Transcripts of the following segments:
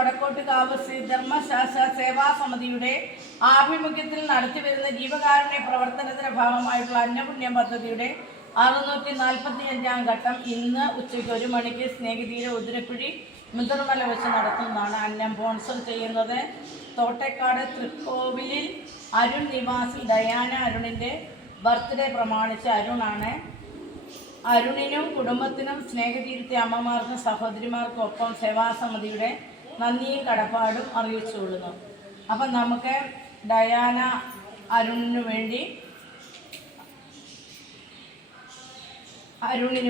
വടക്കോട്ടുകാവ് ശ്രീ ധർമ്മശാസ്ത്ര സേവാ സമിതിയുടെ ആഭിമുഖ്യത്തിൽ നടത്തിവരുന്ന ജീവകാരുണ്യ പ്രവർത്തനത്തിന്റെ ഭാഗമായിട്ടുള്ള അന്നപുണ്യം പദ്ധതിയുടെ 645-ാം ഘട്ടം ഇന്ന് ഉച്ചയ്ക്ക് 1 മണിക്ക് സ്നേഹിതീര ഉതിരക്കുഴി മുതിർമല വെച്ച് നടത്തുന്നതാണ്. അന്നം സ്പോൺസർ ചെയ്യുന്നത് തോട്ടേക്കാട് തൃക്കോവിലിൽ അരുൺ നിവാസിൽ ഡയാന അരുണിൻ്റെ ബർത്ത്ഡേ പ്രമാണിച്ച് അരുണാണ്. അരുണിനും കുടുംബത്തിനും സ്നേഹതീരത്തെ അമ്മമാർക്കും സഹോദരിമാർക്കും ഒപ്പം സേവാസമിതിയുടെ നന്ദിയും കടപ്പാടും അറിയിച്ചുകൊള്ളുന്നു. അപ്പം നമുക്ക് ഡയാന അരുണിന്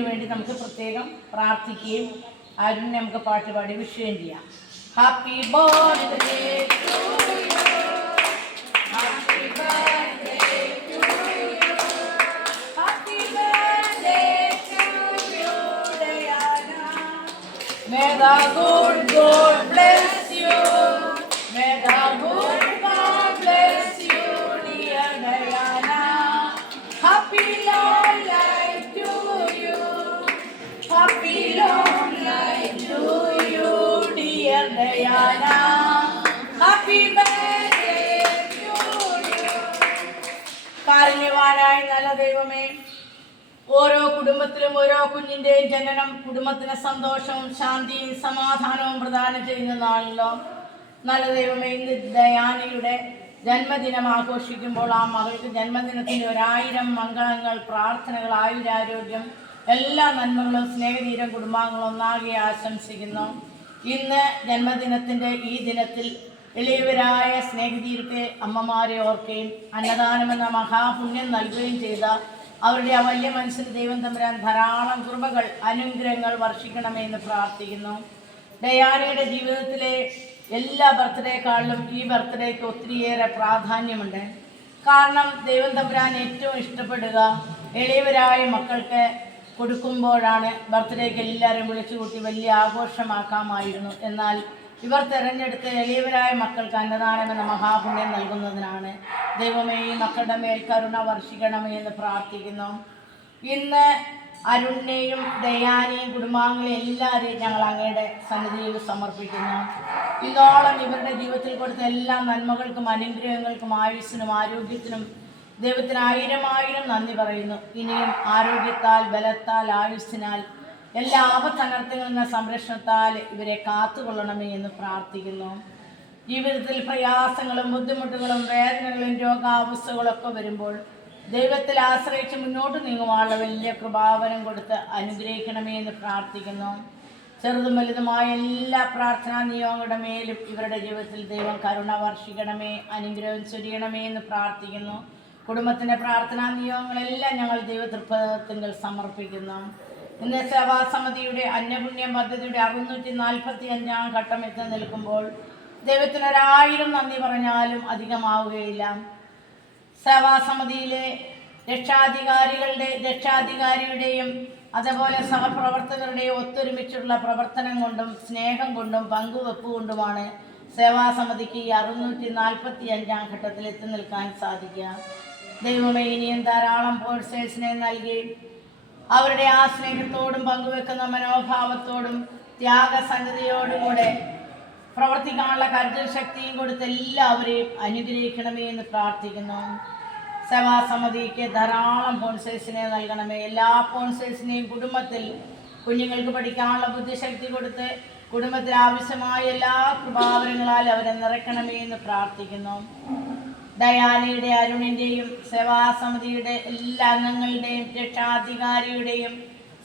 വേണ്ടി നമുക്ക് പ്രത്യേകം പ്രാർത്ഥിക്കുകയും അരുണിനെ നമുക്ക് പാട്ടുപാടി വിഷയം ചെയ്യാം. Happy birthday to you, happy birthday to you, happy birthday to you Diana. May the good God bless you, may the good God bless you dear Diana. Happy long life to you, happy long life to you dear Diana. Happy birthday to you. കാരുണ്യവാനായ നല്ല ദൈവമേ, ഓരോ കുടുംബത്തിലും ഓരോ കുഞ്ഞിൻ്റെയും ജനനം കുടുംബത്തിന് സന്തോഷവും ശാന്തിയും സമാധാനവും പ്രദാനം ചെയ്യുന്നതാണല്ലോ. നല്ല ദൈവമേ, ഇന്ന് ഡയാനയുടെ ജന്മദിനം ആഘോഷിക്കുമ്പോൾ ആ മകൾക്ക് ജന്മദിനത്തിൻ്റെ 1000 മംഗളങ്ങൾ, പ്രാർത്ഥനകൾ, ആയുരാരോഗ്യം, എല്ലാ നന്മകളും സ്നേഹതീരം കുടുംബാംഗങ്ങളും ഒന്നാകെ ആശംസിക്കുന്നു. ഇന്ന് ജന്മദിനത്തിൻ്റെ ഈ ദിനത്തിൽ എളിയവരായ സ്നേഹതീരത്തെ അമ്മമാരെ ഓർക്കുകയും അന്നദാനമെന്ന മഹാപുണ്യം നൽകുകയും ചെയ്ത അവരുടെ ആ വലിയ മനസ്സിന് ദൈവം തമ്പുരാൻ ധാരാളം കൃപകൾ, അനുഗ്രഹങ്ങൾ വർഷിക്കണമേ എന്ന് പ്രാർത്ഥിക്കുന്നു. ഡയാനയുടെ ജീവിതത്തിലെ എല്ലാ ബർത്ത്ഡേക്കാളിലും ഈ ബർത്ത്ഡേക്ക് ഒത്തിരിയേറെ പ്രാധാന്യമുണ്ട്. കാരണം ദൈവം തമ്പുരാൻ ഏറ്റവും ഇഷ്ടപ്പെടുക എളിയവരായ മക്കൾക്ക് കൊടുക്കുമ്പോഴാണ്. ബർത്ത്ഡേക്ക് എല്ലാവരും വിളിച്ചു കൂട്ടി വലിയ ആഘോഷമാക്കാമായിരുന്നു. എന്നാൽ ഇവർ തിരഞ്ഞെടുത്ത് എളിയവരായ മക്കൾക്ക് അന്നദാനം എന്ന മഹാപുണ്യം നൽകുന്നതിനാണ്. ദൈവമേ, ഈ മക്കളുടെ മേൽ കരുണ വർഷിക്കണമേ എന്ന് പ്രാർത്ഥിക്കുന്നു. ഇന്ന് അരുണിനെയും ഡയാനെയും കുടുംബാംഗങ്ങളെയും എല്ലാവരെയും ഞങ്ങൾ അങ്ങയുടെ സന്നിധിയിൽ സമർപ്പിക്കുന്നു. ഇന്നോളം ഇവരുടെ ജീവിതത്തിൽ കൊടുത്ത എല്ലാ നന്മകൾക്കും അനുഗ്രഹങ്ങൾക്കും ആയുസ്സിനും ആരോഗ്യത്തിനും ദൈവത്തിന് 1000 നന്ദി പറയുന്നു. ഇനിയും ആരോഗ്യത്താൽ, ബലത്താൽ, ആയുസ്സിനാൽ, എല്ലാ ആപത്തനർത്ഥങ്ങളിൽ നിന്ന് സംരക്ഷണത്താൽ ഇവരെ കാത്തുകൊള്ളണമേ എന്ന് പ്രാർത്ഥിക്കുന്നു. ജീവിതത്തിൽ പ്രയാസങ്ങളും ബുദ്ധിമുട്ടുകളും വേദനകളും രോഗാവസ്ഥകളൊക്കെ വരുമ്പോൾ ദൈവത്തിൽ ആശ്രയിച്ച് മുന്നോട്ട് നീങ്ങുവാനുള്ള വലിയ കൃപാവരം കൊടുത്ത് അനുഗ്രഹിക്കണമേ എന്ന് പ്രാർത്ഥിക്കുന്നു. ചെറുതും വലുതുമായ എല്ലാ പ്രാർത്ഥനാ നിയോഗങ്ങളുടെ മേലും ഇവരുടെ ജീവിതത്തിൽ ദൈവം കരുണ വർഷിക്കണമേ, അനുഗ്രഹം ചൊരിയണമേ എന്ന് പ്രാർത്ഥിക്കുന്നു. കുടുംബത്തിൻ്റെ പ്രാർത്ഥനാ നിയോഗങ്ങളെല്ലാം ഞങ്ങൾ ദൈവതൃപ്തിങ്കൽ സമർപ്പിക്കുന്നു. ഇന്ന് സേവാസമിതിയുടെ അന്നപുണ്യം പദ്ധതിയുടെ 645-ാം ഘട്ടം എത്തി നിൽക്കുമ്പോൾ ദൈവത്തിന് 1000 നന്ദി പറഞ്ഞാലും അധികമാവുകയില്ല. സേവാസമിതിയിലെ രക്ഷാധികാരിയുടെയും അതുപോലെ സഹപ്രവർത്തകരുടെയും ഒത്തൊരുമിച്ചുള്ള പ്രവർത്തനം കൊണ്ടും സ്നേഹം കൊണ്ടും പങ്കുവെപ്പ് കൊണ്ടുമാണ് സേവാസമിതിക്ക് ഈ 645-ാം ഘട്ടത്തിൽ എത്തി നിൽക്കാൻ സാധിക്കുക. ദൈവമേ, ഇനിയും ധാരാളം സ്പോൺസേഴ്സിനെ നൽകി അവരുടെ ആ സ്നേഹത്തോടും പങ്കുവെക്കുന്ന മനോഭാവത്തോടും ത്യാഗസന്നദ്ധയോടുകൂടെ പ്രവർത്തിക്കാനുള്ള കരുതൽ ശക്തിയും കൊടുത്ത് എല്ലാവരെയും അനുഗ്രഹിക്കണമേ എന്ന് പ്രാർത്ഥിക്കുന്നു. സേവാസമിതിക്ക് ധാരാളം സ്പോൺസേഴ്സിനെ നൽകണമേ. എല്ലാ സ്പോൺസേഴ്സിനെയും കുടുംബത്തിൽ കുഞ്ഞുങ്ങൾക്ക് പഠിക്കാനുള്ള ബുദ്ധിശക്തി കൊടുത്ത് കുടുംബത്തിൽ ആവശ്യമായ എല്ലാ കൃപാവരങ്ങളാൽ അവരെ നിറയ്ക്കണമേ എന്ന് പ്രാർത്ഥിക്കുന്നു. ഡയാനയുടെ, അരുണിൻ്റെയും സേവാസമിതിയുടെ എല്ലാ അംഗങ്ങളുടെയും രക്ഷാധികാരിയുടെയും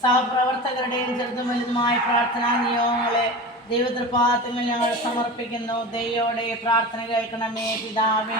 സഹപ്രവർത്തകരുടെയും ചെറുതും വലുതുമായ പ്രാർത്ഥനാ നിയോഗങ്ങളെ ദൈവതൃപാദങ്ങൾ ഞങ്ങൾ സമർപ്പിക്കുന്നു. ദൈവയോടെ പ്രാർത്ഥന കേൾക്കണമേ പിതാവേ.